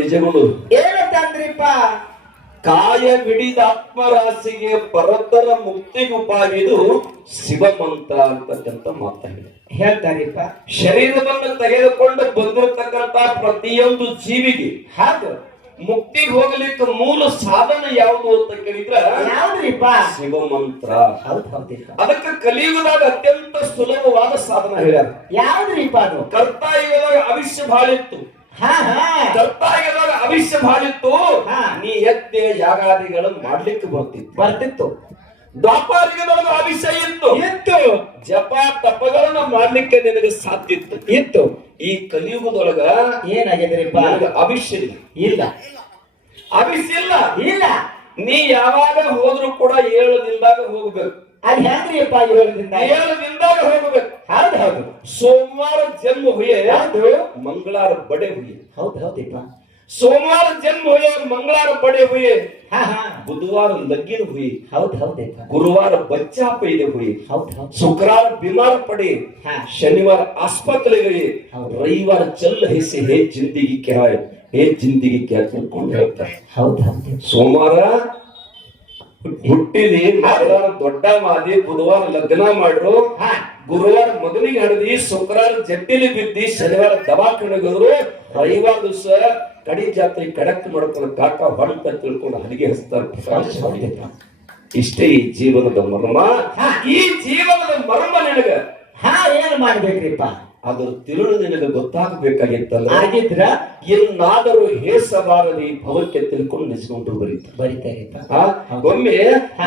ನಿಜಗಳು. ಏನಂತಂದ್ರಿಪ್ಪ? ಕಾಯ ಹಿಡಿದ ಆತ್ಮರಾಶಿಗೆ ಪರತರ ಮುಕ್ತಿಗುಪಾಗಿದು ಶಿವಮಂತ್ರ ಅಂತಕ್ಕಂಥ ಮಾತಾಡಿದೆ. ಹೇಳ್ತಾರಿಪ್ಪ. ಶರೀರವನ್ನು ತೆಗೆದುಕೊಂಡು ಬಂದಿರತಕ್ಕಂತ ಪ್ರತಿಯೊಂದು ಜೀವಿಗೆ ಹಾಗೆ ಮುಕ್ತಿಗೆ ಹೋಗ್ಲಿಕ್ಕೆ ಮೂಲ ಸಾಧನ ಯಾವುದು ಅಂತ ಕೇಳಿದ್ರೆ ಯಾವ್ದ್ರಿಪ್ಪ? ಶಿವಮಂತ್ರ. ಹೌದೌದಿಪ್ಪ. ಅದಕ್ಕೆ ಕಲಿಯುಗದಾಗ ಅತ್ಯಂತ ಸುಲಭವಾದ ಸಾಧನ ಹೇಳ್ಯಾರ. ಯಾವ್ದ್ರಿಪ್ಪ ಅದು? ಕರ್ತಾಯುಗದಾಗ ಅವಿಷ್ಯ ಬಾಳಿತ್ತು. ಕರ್ತಾಯುಗದಾಗ ಅವಿಷ್ಯ ಬಾಳಿತ್ತು. ನೀ ಯಜ್ಞ ಯಾಗಾದಿಗಳು ಮಾಡ್ಲಿಕ್ಕೆ ಬರ್ತಿತ್ತು. ದ್ವಾಪಾರಿಗದೊಳಗೆ ಅವಿಷ್ಯ ಇತ್ತು. ಜಪ ತಪಗಳನ್ನ ಮಾಡ್ಲಿಕ್ಕೆ ನಿನಗೆ ಸಾಧ್ಯ ಇತ್ತು. ಈ ಕಲಿಯುಗದೊಳಗ ಏನಾಗಿದ್ರಿಪ್ಪ? ಅವಿಷ್ಯ ಇಲ್ಲ. ಅವಿಷ್ಯ ಇಲ್ಲ. ನೀ ಯಾವಾಗ ಹೋದ್ರು ಕೂಡ 7 ದಿನದಾಗ ಹೋಗ್ಬೇಕು. ಅದು ಹೆಂಗ್ರಿಪ್ಪ? 7 ದಿನದಾಗ ಹೋಗ್ಬೇಕು. ಹೌದು. ಸೋಮವಾರ ಜನ್ಮ ಹುಯ್ಯ, ಮಂಗಳವಾರ ಬಡೆ ಹುಯ್ಯ. ಹೌದಿಪ್ಪ. ಸೋಮವಾರ ಜನ್ಮ ಹುಯ್ಯ, ಮಂಗಳವಾರ ಬಡೆ ಹುಯ್ಯ, ಬುಧವಾರ ಲಗ್ಗಿನ ಹುಯಿ. ಹೌದಿಪ್ಪ. ಗುರುವಾರ ಬಚ್ಚಾ ಪೈದೆ ಹುಯಿ. ಹೌದು. ಶುಕ್ರವಾರ ಬಿಮಾರ ಪಡೆ, ಶನಿವಾರ ಆಸ್ಪತ್ರೆ ಗए, ರವಿವಾರ ಚಲ್ ಹೆಸೆ ಹೇ ಜಿಂದಗಿ ಕ್ಯಾ ಹೇ ಜಿಂದಗಿ ಕ್ಯಾ ತಿಳ್ಕೊಂಡು ಹೇಳ್ತಾರೆ. ಹೌದು. ಸೋಮವಾರ ಹುಟ್ಟಿದಿ, ಮಂಗಳವಾರ ದೊಡ್ಡ ಮಾದಿ, ಬುಧವಾರ ಲಗ್ನ ಮಾಡ್ರು, ಗುರುವಾರ ಮಗನಿಗೆ ಹಡದಿ, ಶುಕ್ರವಾರ ಜಟ್ಟಿಲಿ ಬಿದ್ದಿ, ಶನಿವಾರ ದವಾಖಾನೆಗದ್ರು, ರವಿವಾರ ದಿವಸ ಕಡಿ ಜಾತ್ರೆ ಕಡಕ್ ಮಾಡ್ಕೊಂಡು ಕಾಕ ಹೊಂಟ ತಿಳ್ಕೊಂಡು ಹಲಿಗೆ ಹಚ್ತಾರೆ. ಇಷ್ಟೇ ಈ ಜೀವನದ ಮರ್ಮ. ಈ ಜೀವನದ ಮರ್ಮ ನಿನಗ ಏನ್ ಮಾಡ್ಬೇಕ್ರಿಪ್ಪ? ಅದ್ರ ತಿರುಳು ನಿನಗೆ ಗೊತ್ತಾಗಬೇಕಾಗಿತ್ತಲ್ಲ. ಆಗಿದ್ರ ಇನ್ನಾದರೂ ಹೇಸಬಾರದಿ ಭವಕ್ಕೆ ತಿಳ್ಕೊಂಡು ನಿಸ್ಕೊಂಡು ಬರೀತಾರಿಪ್ಪ. ಒಮ್ಮೆ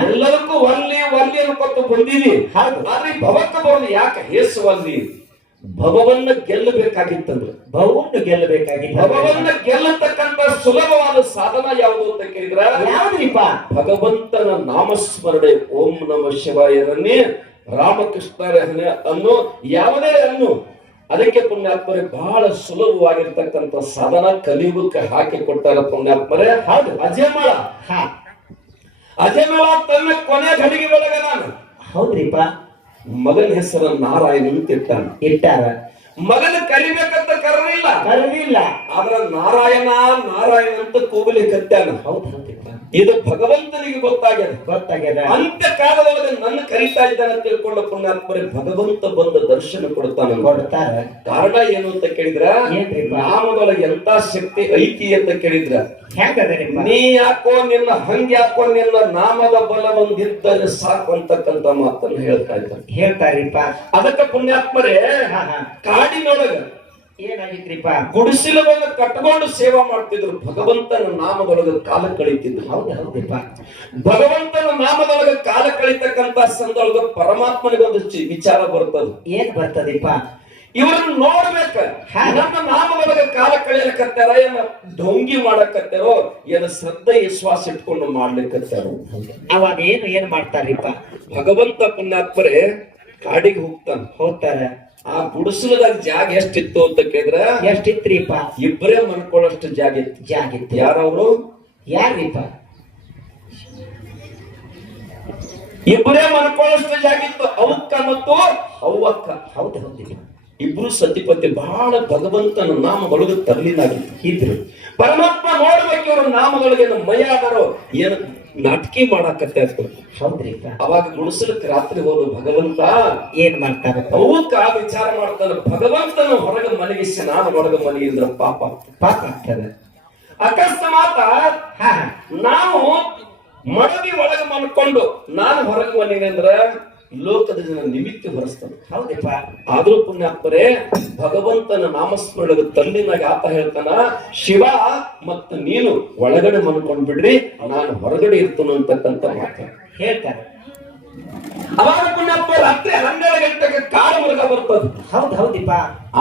ಎಲ್ಲದಕ್ಕೂ ಒಲ್ಲಿ ಅನ್ಕೊತ ಬಂದೀವಿ. ಆದ್ರೆ ಭವಕ್ಕೆ ಬರೋದು ಯಾಕೆ ಹೇಸುವಲ್ಲಿ? ಭವವನ್ನ ಗೆಲ್ಲಬೇಕಾಗಿತ್ತಂದ್ರೆ ಭವವನ್ನ ಗೆಲ್ಲತಕ್ಕಂತ ಸುಲಭವಾದ ಸಾಧನ ಯಾವುದು ಅಂತ ಕೇಳಿದ್ರ ಯಾವ್ದ್ರಿಪ್ಪ? ಭಗವಂತನ ನಾಮಸ್ಮರಣೆ. ಓಂ ನಮಃ ಶಿವಾಯರನ್ನೇ ರಾಮಕೃಷ್ಣರನ್ನೇ ಅನ್ನೋ ಯಾವುದೇ ಅನ್ನು. ಅದಕ್ಕೆ ಪುಣ್ಯಾತ್ಮರೇ ಬಹಳ ಸುಲಭವಾಗಿರ್ತಕ್ಕಂಥ ಸಾಧನ ಕಲಿಯುಗಕ್ಕೆ ಹಾಕಿ ಕೊಟ್ಟಾರ ಪುಣ್ಯಾತ್ಮರೇ. ಹೌದು. ಅಜಮೇಳ ತನ್ನ ಕೊನೆ ಘಡಿಗೆ ಒಳಗ ನಾನು ಹೌದ್ರಿಪ್ಪ ಮಗನ ಹೆಸರ ನಾರಾಯಣ ಅಂತ ಇಟ್ಟಾರ. ಮಗನ ಕರಿಬೇಕಂತ ಕರಲಿಲ್ಲ. ಆದ್ರ ನಾರಾಯಣ ಅಂತ ಕೂಗಲಿ ಕತ್ಯಾನ. ಇದು ಭಗವಂತನಿಗೆ ಗೊತ್ತಾಗ್ಯದ. ಅಂತ್ಯ ಕಾಲದೊಳಗೆ ನನ್ನ ಕರೀತಾ ಇದ್ದಾನೆ ಅಂತ ತಿಳ್ಕೊಂಡ ಪುಣ್ಯಾತ್ಮರೇ ಭಗವಂತ ಬಂದ ದರ್ಶನ ಕೊಡ್ತಾರ. ಕಾರಣ ಏನು ಅಂತ ಕೇಳಿದ್ರ ನಾಮದೊಳಗೆ ಎಂತ ಶಕ್ತಿ ಐತಿ ಅಂತ ಕೇಳಿದ್ರ ನೀ ಯಾಕೋ ನಿನ್ನ ಹಂಗ್ಯಾಕೋ ನಿನ್ನ ನಾಮದ ಬಲ ಒಂದಿದ್ದರೆ ಸಾಕು ಅಂತಕ್ಕಂತ ಮಾತನ್ನು ಹೇಳ್ತಾರಿಪ್ಪ. ಅದಕ್ಕೆ ಪುಣ್ಯಾತ್ಮರೇ ಕಾಡಿನೊಳಗ ಏನಾಗಿದ್ರಿಪ್ಪ? ಗುಡಿಸಿಲವನ್ನು ಕಟ್ಕೊಂಡು ಸೇವಾ ಮಾಡ್ತಿದ್ರು. ಭಗವಂತನ ನಾಮದೊಳಗೆ ಕಾಲ ಕಳೀತಿದ್ರು. ಹೌದಿಪ್ಪ. ಭಗವಂತನ ನಾಮದೊಳಗೆ ಕಾಲ ಕಳೀತಕ್ಕಂತ ಸಂದರ್ಭದೊಳಗೆ ಪರಮಾತ್ಮನಿಗೊಂದು ವಿಚಾರ ಬರ್ತದೆ. ಏನ್ ಬರ್ತದಿಪ್ಪ? ಇವ್ರನ್ನ ನೋಡ್ಬೇಕ. ನಮ್ಮ ನಾಮದೊಳಗೆ ಕಾಲ ಕಳೆಯಲಕತ್ತಾರ, ಏನ ಢೊಂಗಿ ಮಾಡಕತ್ತಾರೋ, ಏನ ಶ್ರದ್ಧೆ ವಿಶ್ವಾಸ ಇಟ್ಕೊಂಡು ಮಾಡ್ಲಿಕ್ಕತ್ತಾರೋ. ಅವಾಗ ಏನ್ ಮಾಡ್ತಾರಿಪ್ಪ? ಭಗವಂತ ಪುಣ್ಯಾತ್ಮರೇ ಕಾಡಿಗೆ ಹೋಗ್ತಾರ. ಆ ಗುಡಿಸಲದಾಗ ಜಾಗ ಎಷ್ಟಿತ್ತು ಅಂತ ಕೇಳಿದ್ರ ಎಷ್ಟಿತ್ರಿಪ್ಪ? ಇಬ್ಬರೇ ಮನ್ಕೊಳ್ಳೋಷ್ಟು ಜಾಗ ಇತ್ತು. ಯಾರವ್ರು? ಯಾರಿಪ್ಪ? ಇಬ್ಬರೇ ಮನ್ಕೊಳ್ಳೋಷ್ಟು ಜಾಗ ಇತ್ತು. ಅವಕ್ಕ ಮತ್ತು ಅವ್ವಕ್ಕ. ಹೌದು. ಇಬ್ರು ಸತಿಪತಿ ಬಹಳ ಭಗವಂತನ ನಾಮದೊಳಗೆ ತರ್ಲಿನಾಗಿದ್ರು. ಪರಮಾತ್ಮ ನೋಡ್ಬೇಕು ಇವ್ರ ನಾಮದೊಳಗೆ ಮಯ ಆದರೋ ಏನು ನಾಟಕಿ ಮಾಡಾಕತ್ತೆ. ಹೌದ್ರಿಪ್ಪ. ಅವಾಗ ಗುಡಿಸಲಕ್ಕೆ ರಾತ್ರಿ ಹೋದ ಭಗವಂತ ಏನ್ ಮಾಡ್ತಾರ? ಅವಕ್ಕ ವಿಚಾರ ಮಾಡ್ತಾನೆ. ಭಗವಂತನ ಹೊರಗೆ ಮನೆಗಿಸಿ ನಾನು ಹೊರಗೆ ಮನೆಗಿದ್ರ ಪಾಪ ಆಗ್ತದೆ. ಅಕಸ್ಮಾತ ನಾವು ಮಡದಿ ಒಳಗೆ ಮನ್ಕೊಂಡು ನಾನು ಹೊರಗೆ ಮನೆಗೆ ಅಂದ್ರ ಲೋಕದ ಜನ ನಿಮಿತ್ತ ಹೊರಸ್ತಾನೆ. ಹೌದಪ್ಪ. ಆದ್ರೂ ಪುಣ್ಯಾತ್ಮರೇ ಭಗವಂತನ ನಾಮಸ್ಮರಣದ ತಲ್ಲಿನಾಗ ಆತ ಹೇಳ್ತಾನ, ಶಿವ ಮತ್ತು ನೀನು ಒಳಗಡೆ ಮನ್ಕೊಂಡ್ ಬಿಡ್ರಿ, ನಾನು ಹೊರಗಡೆ ಇರ್ತನು ಅಂತಕ್ಕಂತ ಮಾತು ಹೇಳ್ತಾರೆ. ಅವಾಗ ಪುಣ್ಯಾತ್ಮ ರಾತ್ರಿ 12 ಗಂಟೆಗೆ ಕಾಡು ಮೃಗ ಬರ್ತದ. ಹೌದಿಪ್ಪ.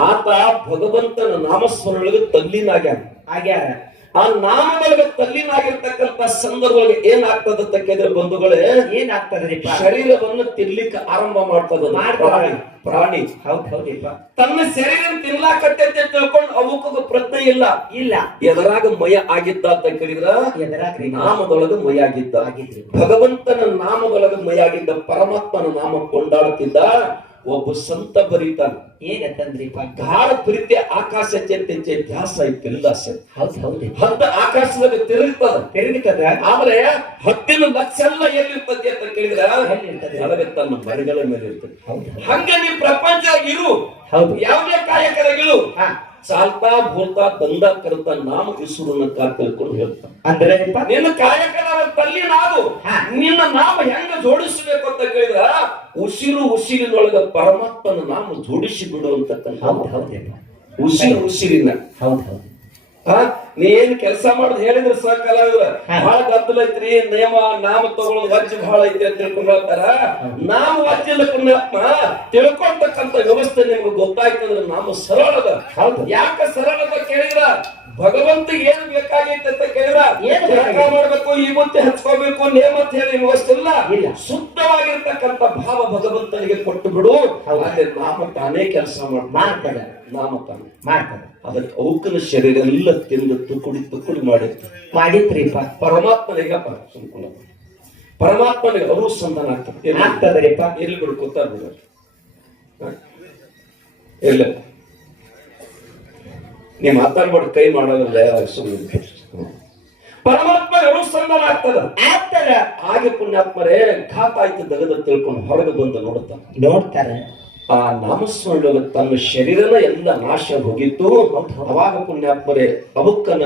ಆತ ಭಗವಂತನ ನಾಮಸ್ಮರಣೆಗೆ ತಲ್ಲಿನಾಗ್ಯಾರ. ಆ ನಾಮದೊಳಗೆ ತಲ್ಲಿನಾಗಿರ್ತಕ್ಕಂಥ ಸಂದರ್ಭದಲ್ಲಿ ಏನಾಗ್ತದ ಕೇಳಿದ್ರೆ ಬಂಧುಗಳೇ, ಏನಾಗ್ತದ್ರಿಪ್ಪ? ಶರೀರವನ್ನು ತಿನ್ಲಿಕ್ಕೆ ಆರಂಭ ಮಾಡ್ತದ ಪ್ರಾಣಿ. ಹೌದಿಪ್ಪ. ತನ್ನ ಶರೀರ ತಿನ್ಲಾಕತ್ತೆ ಅಂತ ತಿಳ್ಕೊಂಡು ಅವಕ್ಕೂ ಪ್ರಜ್ಞೆ ಇಲ್ಲ. ಎದರಾಗ ಮಯ ಆಗಿದ್ದ ಅಂತ ಕೇಳಿದ್ರ ನಾಮದೊಳಗೆ ಮಯ ಆಗಿದ್ದ. ಭಗವಂತನ ನಾಮದೊಳಗೆ ಮಯ ಆಗಿದ್ದ. ಪರಮಾತ್ಮನ ನಾಮ ಕೊಂಡಾಡುತ್ತಿದ್ದ. ಒಬ್ಬ ಸಂತ ಬರೀತಾನ, ಏನಂತಂದ್ರಿಪ್ಪ? ಗಾಢ ಪ್ರೀತಿ ಆಕಾಶ ಚೆಂತೆ ಧ್ಯಾಸ ಐತೆಲ್ಲ ಹೌದು ಹೌದು ಹದ್ದ ಆಕಾಶದಾಗ ತಿರುಗ್ತದ ತಿರುಗಿತದ. ಆದ್ರೆ ಹದ್ದಿನ ಲಕ್ಷ ಎಲ್ಲ ಎಲ್ಲಿರ್ತದೆ ಅಂತ ಕೇಳಿದ್ರ ಎಲ್ಲಿರ್ತದೆ? ಒಳಗೆ ತನ್ನ ಮರಗಳ ಮೇಲೆ ಇರ್ತದೆ. ಹೌದು ಹಂಗ ನೀ ಪ್ರಪಂಚ ಇರು, ಹೌದು ಯಾವುದೇ ಕಾಯಕರಾಗಿರು, ಹಾ ಚಾಲ್ತಾ ಬೋಲ್ತಾ ದಂಡ ಕರ್ತ ನಾಮ ಹೆಸರನ್ನ ತಿಳ್ಕೊಂಡು ಹೇಳ್ತಾನೆ. ಅಂದ್ರೆ ನಿನ್ನ ಕಾಯಕದ ತಲ್ಲಿ ನಾವು ಹಾ. ನಿನ್ನ ನಾಮ ಹೆಂಗ ಜೋಡಿಸಬೇಕು ಅಂತ ಕೇಳಿದ್ರ ಉಸಿರಿನೊಳಗ ಪರಮಾತ್ಮನ ನಾಮ ಜೋಡಿಸಿ ಬಿಡು ಅಂತಕ್ಕಂಥ. ಹೌದು ಹೌದೇಪ್ಪ. ಉಸಿರಿನ ಹೌದು ಹೌದು ನೀ ಏನ್ ಕೆಲಸ ಮಾಡುದು ಹೇಳಿದ್ರೆ ಸಾಕಲ್ಲ, ಹಾ. ಬಹಳ ಗದ್ದಲ ಐತ್ರಿ, ನಿಯಮ ನಾಮ ತಗೊಳ್ಳೋದು ವಜ್ಜ ಬಹಳ ಐತಿ ಅಂತ ತಿಳ್ಕೊಂಡು ಹೇಳ್ತಾರ. ನಾಮ ವಜ್ಜಿಲ್ಲ ಪುಣ್ಯಾತ್ಮ ತಿಳ್ಕೊಳ್ತಕ್ಕಂಥ ವ್ಯವಸ್ಥೆ ನಿಮ್ಗೆ ಗೊತ್ತಾಯ್ತಂದ್ರೆ ನಾಮ ಸರಳ ಅದ. ಹೌದು. ಯಾಕೆ ಸರಳ ಅಂತ ಕೇಳಿದ್ರ ಭಗವಂತಿಗೆ ಏನ್ ಬೇಕಾಗೈತೆ ಅಂತ ಕೇಳಿದ್ರ ಏನ್ ಜಳಕ ಮಾಡ್ಬೇಕು, ಈ ಮುಂಚೆ ಹಚ್ಕೋಬೇಕು, ನೇಮ ಅಂತ ಹೇಳಿ ವ್ಯವಸ್ಥೆ ಇಲ್ಲ. ಶುದ್ಧವಾಗಿರ್ತಕ್ಕಂಥ ಭಾವ ಭಗವಂತನಿಗೆ ಕೊಟ್ಟು ಬಿಡು. ಅಲ್ಲೇ ನಾಮ ತಾನೇ ಕೆಲಸ ಮಾಡ್ತದೆ. ನಾಮ ತಾನೇ ಮಾಡ್ತದೆ. ಅದಕ್ಕೆ ಅವಕನ ಶರೀರ ಎಲ್ಲ ತಿಂದು ತುಕುಡಿ ಮಾಡಿತ್ರಿಪ್ಪ. ಪರಮಾತ್ಮನಿಗೆ ಪರಮಾತ್ಮನಿಗೆ ಅನುಸಂಧಾನ ಆಗ್ತದೆ. ಆಗ್ತದ್ರಿಪ್ಪ. ಎಲ್ಲಿ ಬಿಡು ಗೊತ್ತಾಗ್ಬಿಡ ಇಲ್ಲ ನೀ ಮಾತಾಡ್ಬಾರ್ದು, ಕೈ ಮಾಡೋದಿಲ್ಲ, ಪರಮಾತ್ಮ ಅನುಸಂಧಾನ ಆಗ್ತದ. ಹಾಗೆ ಪುಣ್ಯಾತ್ಮರೇ ಘಾತ ಆಯ್ತು ದಗದ ತಿಳ್ಕೊಂಡು ಹೊರಗೆ ಬಂದು ನೋಡ್ತಾರೆ. ಆ ನಾಮಸ್ಮರಣ ತನ್ನ ಶರೀರನ ಎಲ್ಲ ನಾಶ ಹೋಗಿತ್ತು. ಅವಾಗ ಪುಣ್ಯಾತ್ಮರೇ ಅವಕ್ಕನ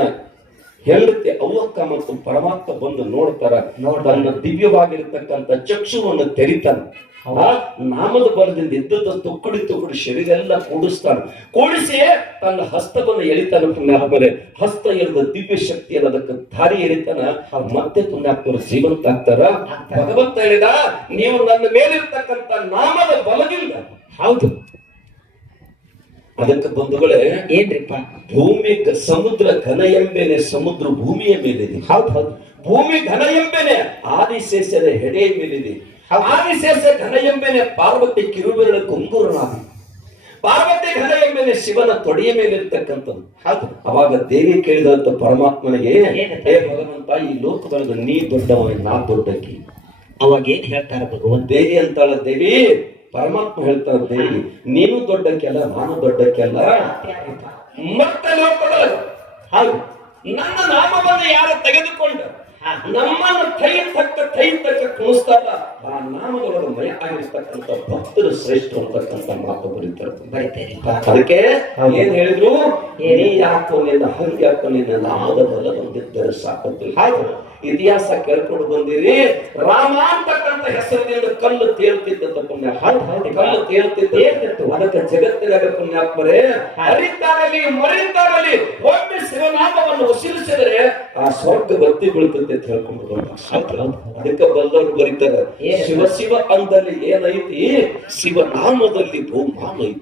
ಹೆಂಡತಿ ಅವ್ವಕ್ಕ ಮತ್ತು ಪರಮಾತ್ಮ ಬಂದು ನೋಡ್ತಾರ. ತನ್ನ ದಿವ್ಯವಾಗಿರ್ತಕ್ಕಂಥ ಚಕ್ಷುವನ್ನು ತೆರಿತಾನ. ನಾಮದ ಬಲದಿಂದ ಇದ್ದದ್ದು ತುಕ್ಕಡಿ ಶರೀರ ಎಲ್ಲ ಕೂಡಿಸಿ ತನ್ನ ಹಸ್ತವನ್ನು ಎಳಿತಾನ. ಪುಣ್ಯಾತ್ಮರೇ ಹಸ್ತ ಎಳೆದ ದಿವ್ಯ ಶಕ್ತಿಯನ್ನು ಅದಕ್ಕೆ ದಾರಿ ಎಳಿತಾನ. ಮತ್ತೆ ಪುಣ್ಯಾತ್ಮರು ಜೀವಂತ ಆಗ್ತಾರ. ಭಗವಂತ ಹೇಳಿದ, ನೀವು ನನ್ನ ಮೇಲಿರ್ತಕ್ಕಂಥ ನಾಮದ ಬಲದಿಂದ. ಹೌದು. ಅದಕ್ಕೆ ಬಂಧುಗಳೇ ಏನ್ರಿಪ್ಪ? ಭೂಮಿ ಸಮುದ್ರ ಘನ ಎಂಬೆನೆ ಸಮುದ್ರ ಭೂಮಿಯ ಮೇಲಿದೆ. ಹೌದು ಹೌದು. ಭೂಮಿ ಘನ ಎಂಬೆನೆ ಆದಿಶೇಷರ ಹೆಡೆಯ ಮೇಲಿದೆ. ಆದಿಶೇಷ ಘನ ಎಂಬೆನೆ ಪಾರ್ವತಿ ಕಿರುಬೆರಳ ಕುಂಗುರನಾದ. ಪಾರ್ವತಿ ಘನ ಎಂಬೆನೆ ಶಿವನ ತೊಡೆಯ ಮೇಲೆ ಇರ್ತಕ್ಕಂಥದ್ದು. ಹೌದು. ಅವಾಗ ದೇವಿ ಕೇಳಿದಂತ ಪರಮಾತ್ಮನಿಗೆ, ಹೇ ಭಗವಂತ, ಈ ಲೋಕದೊಳಗೆ ನೀ ದೊಡ್ಡವ, ನಾ ದೊಡ್ಡಕಿ. ಅವಾಗ ಏನ್ ಹೇಳ್ತಾರ ಭಗವಂತ? ದೇವಿ ಅಂತಾಳ. ದೇವಿ ಪರಮಾತ್ಮ ಹೇಳ್ತಾರ, ದೇವಿ ನೀನು ದೊಡ್ಡಕ್ಕೆಲ್ಲ, ನಾನು ದೊಡ್ಡಕ್ಕೆಲ್ಲ. ಮತ್ತೆ ಲೋಕದೊಳಗೆ ಹೌದು ನನ್ನ ನಾಮವನ್ನು ಯಾರು ತೆಗೆದುಕೊಂಡ ನಮ್ಮನ್ನು ಕೈ ತಕ್ಕ ಕುಣಿಸ್ತಾರ, ಆ ನಾಮದೊಳಗೆ ಮಯ ಆಗಿರ್ತಕ್ಕಂಥ ಭಕ್ತರು ಶ್ರೇಷ್ಠ ಅಂತಕ್ಕಂಥ ಮಾತು ಬರೀತಾರೆ. ಅದಕ್ಕೆ ಏನ್ ಹೇಳಿದ್ರು, ನೀ ಯಾಕೋ ನಿನ್ನ ಹಂಗ್ಯಾಕೋ ನಿನ್ನ ನಾಮದ ಬಲ ಬಂದಿದ್ದರೆ ಸಾಕಂತ. ಹಾಗೆ ಇತಿಹಾಸ ಕೇಳ್ಕೊಂಡು ಬಂದಿರಿ. ರಾಮ ಅಂತಕ್ಕಂಥ ಹೆಸರಿನಿಂದ ಕಲ್ಲು ತೇಳ್ತಿದ್ದ ಪುಣ್ಯ. ಕಲ್ಲು ತೇಳ್ತಿತ್ತು. ಅದಕ್ಕೆ ಜಗತ್ತಿನಾಗ ಪುಣ್ಯಾತ್ಮರೇ ಅರಿತಾಗಲಿ ಮರಿತಾಗಲಿ ಒಮ್ಮೆ ಶಿವನಾಮವನ್ನು ಉಸಿರಿಸಿದರೆ ಆ ಸ್ವರ್ಗ ಬತ್ತಿ ಬೀಳ್ತದೆ ಅಂತ ಹೇಳ್ಕೊಂಡು ಬಂದ. ಅದಕ್ಕೆ ಬಲ್ಲವರು ಬರೀತಾರೆ, ಶಿವ ಶಿವ ಅಂದಲ್ಲಿ ಏನೈತಿ, ಶಿವನಾಮದಲ್ಲಿ ಬಹುಮಾನ ಐತಿ.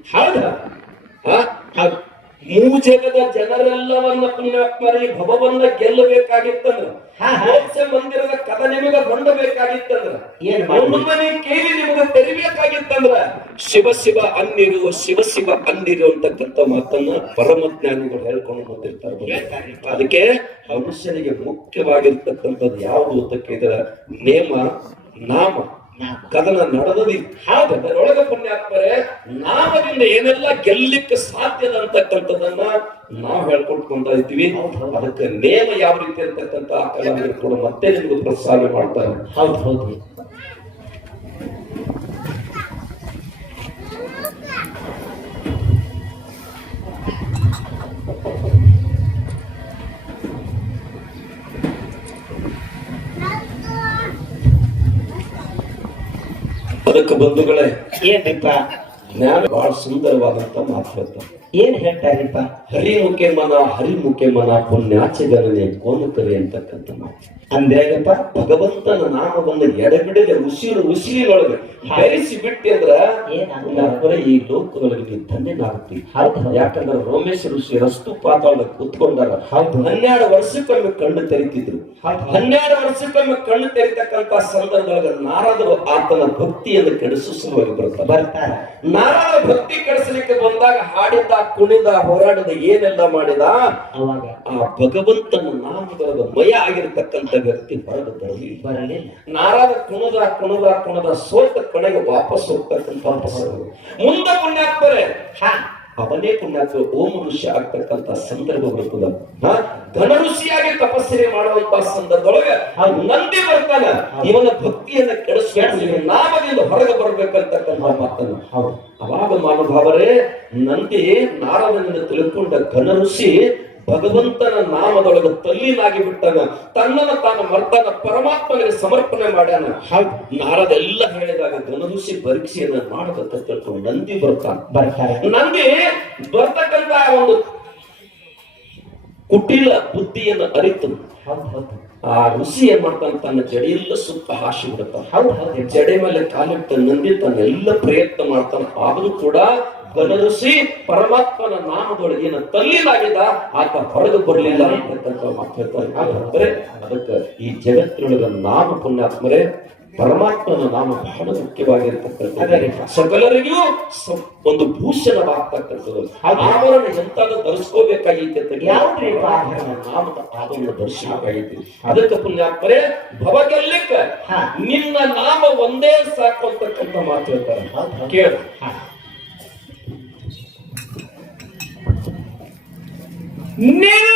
ಮೂಜಗದ ಜನರೆಲ್ಲವನ್ನ ಪುಣ್ಯಾತ್ಮರಿ ಭವವನ್ನ ಗೆಲ್ಲಬೇಕಾಗಿತ್ತಂದ್ರ, ಮೋಕ್ಷ ಮಂದಿರದ ಕದ ನಿಮಗ ಹೊಂದಬೇಕಾಗಿತ್ತಂದ್ರ, ಒಂದು ಮನೆ ಕೇಳಿ ನಿಮಗೆ ತೆರಿಬೇಕಾಗಿತ್ತಂದ್ರ ಶಿವ ಶಿವ ಅನ್ನಿರು, ಶಿವ ಶಿವ ಅನ್ನಿರು ಅಂತಕ್ಕಂಥ ಮಾತನ್ನ ಪರಮಜ್ಞಾನಿಗಳು ಹೇಳ್ಕೊಂಡು ಬಂದಿರ್ತಾರೆ. ಅದಕ್ಕೆ ಮನುಷ್ಯನಿಗೆ ಮುಖ್ಯವಾಗಿರ್ತಕ್ಕಂಥದ್ದು ಯಾವುದು ಅಂತ ಕೇಳಿದ್ರೆ ನೇಮ ನಾಮ ಕದನ ನಡೆದದಿ. ಅದರೊಳಗ ಪುಣ್ಯಾತ್ಮರೇ ನಾಮದಿಂದ ಏನೆಲ್ಲ ಗೆಲ್ಲಿಕ್ಕೆ ಸಾಧ್ಯದ ಅಂತಕ್ಕಂಥದನ್ನ ನಾವು ಹೇಳ್ಕೊಟ್ಕೊಂತ ಇದ್ದೀವಿ. ಅದಕ್ಕೆ ನೇಮ ಯಾವ ರೀತಿ ಅಂತಕ್ಕಂಥ ಆ ಕಲಾವಿದರು ಕೂಡ ಮತ್ತೆ ನಿಮ್ಗೆ ಪ್ರಸ್ತಾವನೆ ಮಾಡ್ತಾರೆ. ಹೌದು ಹೌದು. ಅದಕ್ಕೆ ಬಂಧುಗಳೇ, ಏನ್ರಿಪ್ಪ? ಜ್ಞಾನ ಬಹಳ ಸುಂದರವಾದಂತ ಮಾತು ಹೇಳ್ತಾರೆ. ಏನ್ ಹೇಳ್ತಾರಿಪ್ಪ? ಹರಿಮುಖೆ ಮನ ಪುಣ್ಯಾಚಗಣನೆ ಕೋನಕರಿ ಅಂತಕ್ಕಂಥ ಮಾತು. ಅಂದ್ರೇನಪ್ಪ? ಭಗವಂತನ ನಾಮವನ್ನು ಎಡಬಿಡದೆ ಉಸಿರಿನೊಳಗೆ ಬೆರೆಸಿ ಬಿಟ್ಟಿ ಅಂದ್ರ ಈ ಲೋಕದೊಳಗೆ ನೀವು ಧನ್ಯನಾಗ್ತಿ. ಯಾಕಂದ್ರೆ ರೋಮೇಶ್ ಋಷಿ ರಸ್ತು ಪಾತಾಳ ಕೂತ್ಕೊಂಡಾರ. 12 ವರ್ಷಕ್ಕೊಮ್ಮೆ ಕಣ್ಣು ತೆರಿತಿದ್ರು. 12 ವರ್ಷಕ್ಕೊಮ್ಮೆ ಕಣ್ಣು ತೆರಿತಕ್ಕಂತ ಸಂದರ್ಭದೊಳಗೆ ನಾರದರು ಆತನ ಭಕ್ತಿಯನ್ನು ಕೆಡಿಸುವ ಬರ್ತಾರೆ. ನಾರದ ಭಕ್ತಿ ಕೆಡಿಸಲಿಕ್ಕೆ ಬಂದಾಗ ಹಾಡಿದ ಕುಣಿದ ಹೋರಾಡದ ಏನೆಲ್ಲ ಮಾಡಿದ ಅವಾಗ ಆ ಭಗವಂತನ ನಾಮದೊಳಗ ಮಯ ಆಗಿರ್ತಕ್ಕಂಥ ವ್ಯಕ್ತಿ ಹೊರಗೆ ಬರಲಿಲ್ಲ. ಬರಲಿಲ್ಲ. ನಾರಾದ ಕುಣದ ಸೋತ ಕೊನೆಗೆ ವಾಪಸ್ ಹೋಗ್ತಕ್ಕಂಥ ಮುಂದೆ ಪುಣ್ಯಾತ್ಮರೇ ಅವನೇ ಪುಣ್ಯಾತ್ಮ ಓಂ ಋಷಿ ಆಗ್ತಕ್ಕಂಥ ಸಂದರ್ಭ ಬರ್ತದ. ಘನ ಋಷಿಯಾಗಿ ತಪಸ್ಸನೆ ಮಾಡುವಂತ ಸಂದರ್ಭದೊಳಗೆ ನಂದಿ ಬರ್ತಾನ. ಇವನ ಭಕ್ತಿಯನ್ನ ಕೆಡಿಸ್ಬೇಕು, ಇವನ ನಾಮದಿಂದ ಹೊರಗೆ ಬರ್ಬೇಕಂತಕ್ಕಂಥ ಮಾತನ್ನು ಅವಾಗ ಮಹಾನುಭಾವರೇ ನಂದಿ ನಾರದನಿಂದ ತಿಳ್ಕೊಂಡ ಘನ ಋಷಿ ಭಗವಂತನ ನಾಮದೊಳಗೆ ತಲ್ಲೀನಾಗಿ ಬಿಟ್ಟಾನ. ತನ್ನನ್ನು ತಾನು ಮರ್ತಾನ, ಪರಮಾತ್ಮನಿಗೆ ಸಮರ್ಪಣೆ ಮಾಡ್ಯಾನ. ನಾರದ ಎಲ್ಲ ಹೇಳಿದಾಗ ಘನಋಷಿ ಪರೀಕ್ಷೆಯನ್ನ ಮಾಡಬೇಕಂತ ತಿಳ್ಕೊಂಡು ನಂದಿ ಬರ್ತಾರೆ. ನಂದಿ ಬರ್ತಕ್ಕಂತ ಒಂದು ಕುಟಿಲ ಬುದ್ಧಿಯನ್ನು ಅರಿತು ಆ ಋಷಿ ಏನ್ ಮಾಡ್ತಾನೆ, ತನ್ನ ಜಡೆಯೆಲ್ಲ ಸುತ್ತ ಹಾಸಿ ಬಿಡುತ್ತಾನೆ. ಜಡೆ ಮೇಲೆ ಕಾಲಿಟ್ಟ ನಂದಿ ತನ್ನೆಲ್ಲ ಪ್ರಯತ್ನ ಮಾಡ್ತಾನೆ. ಆದರೂ ಕೂಡ ಘನಋಷಿ ಪರಮಾತ್ಮನ ನಾಮದೊಳಗೆ ಏನು ತಲ್ಲೀನಾಗಿದ್ದ, ಆತ ಹೊರಗೆ ಬರಲಿಲ್ಲ ಅಂತಕ್ಕಂಥ ಮಾತು ಹೇಳ್ತಾರೆ. ಅದಕ್ಕೆ ಈ ಜಗತ್ತಿನೊಳಗ ನಾಮ ಪುಣ್ಯಾತ್ಮರೇ ಪರಮಾತ್ಮನ ನಾಮ ಬಹಳ ಮುಖ್ಯವಾಗಿರ್ತಕ್ಕಂಥ ಸಕಲರಿಗೂ ಒಂದು ಭೂಷಣವಾಗ್ತಕ್ಕಂಥದ್ದು. ಆಭರಣ ಎಂತಾದ್ರೂ ಧರಿಸ್ಕೋಬೇಕಾಗಿತ್ತು, ನಾಮದ ಆಭರಣ ಧರಿಸಬೇಕಾಗಿತ್ತು. ಅದಕ್ಕೆ ಪುಣ್ಯಾತ್ಮರೇ ಭವಗೆಲ್ಲಕ್ಕ ನಿನ್ನ ನಾಮ ಒಂದೇ ಸಾಕು ಅಂತಕ್ಕಂಥ ಮಾತು ಹೇಳ್ತಾರೆ. ಕೇಳ ನಿನ್ನ